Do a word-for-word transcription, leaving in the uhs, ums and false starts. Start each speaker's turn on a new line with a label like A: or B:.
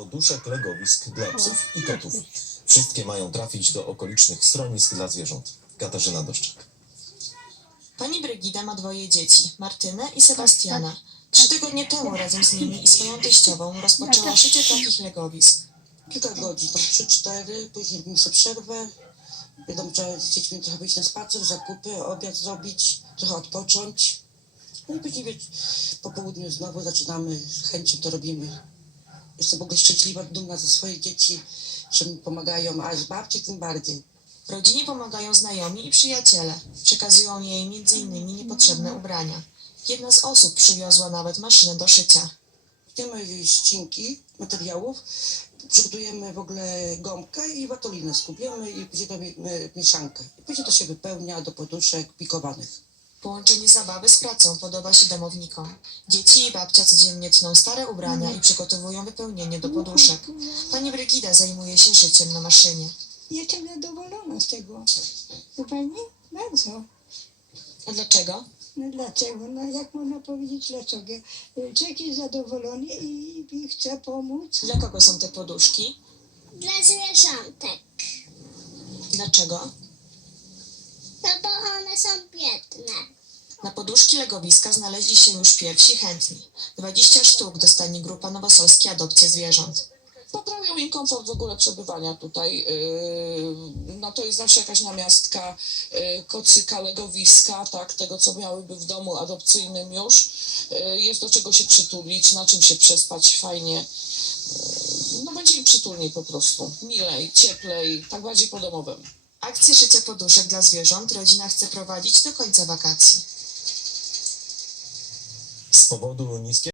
A: poduszek, legowisk dla psów i kotów. Wszystkie mają trafić do okolicznych schronisk dla zwierząt. Katarzyna Doszczak.
B: Pani Brygida ma dwoje dzieci, Martynę i Sebastiana. Trzy tygodnie temu razem z nimi i swoją teściową rozpoczęła szycie takich legowisk.
C: Kilka godzin, tam trzy cztery, później robimy sobie przerwę. Wiadomo, trzeba z dziećmi trochę wyjść na spacer, zakupy, obiad zrobić, trochę odpocząć. No i później wiecz, po południu znowu zaczynamy, z chęcią to robimy. Jestem w ogóle szczęśliwa, dumna ze swoich dzieci, że mi pomagają, a z babci tym bardziej.
B: Rodzinie pomagają znajomi i przyjaciele. Przekazują jej między innymi niepotrzebne ubrania. Jedna z osób przywiozła nawet maszynę do szycia.
C: Wiemy ścinki materiałów, przygotujemy w ogóle gąbkę i watolinę skupiemy i później robimy mieszankę. I później to się wypełnia do poduszek pikowanych.
B: Połączenie zabawy z pracą podoba się domownikom. Dzieci i babcia codziennie tną stare ubrania i przygotowują wypełnienie do poduszek. Pani Brygida zajmuje się szyciem na maszynie.
D: Jestem zadowolona z tego. Wie pani? Bardzo.
B: A dlaczego?
D: No dlaczego? No jak można powiedzieć dlaczego? Człowiek jest zadowolony i, i chce pomóc.
B: Dla kogo są te poduszki?
E: Dla zwierzątek.
B: Dlaczego?
E: No bo one są biedne.
B: Na poduszki legowiska znaleźli się już pierwsi chętni. Dwadzieścia sztuk dostanie grupa Nowosolskie Adopcje Zwierząt.
F: Poprawią im komfort w ogóle przebywania tutaj. Yy, no to jest zawsze jakaś namiastka yy, kocyka, legowiska, tak, tego co miałyby w domu adopcyjnym już. Yy, jest do czego się przytulić, na czym się przespać fajnie. Yy, no będzie im przytulniej po prostu, milej, cieplej, tak bardziej po domowemu.
B: Akcję szycia poduszek dla zwierząt rodzina chce prowadzić do końca wakacji.
A: Z powodu niskiego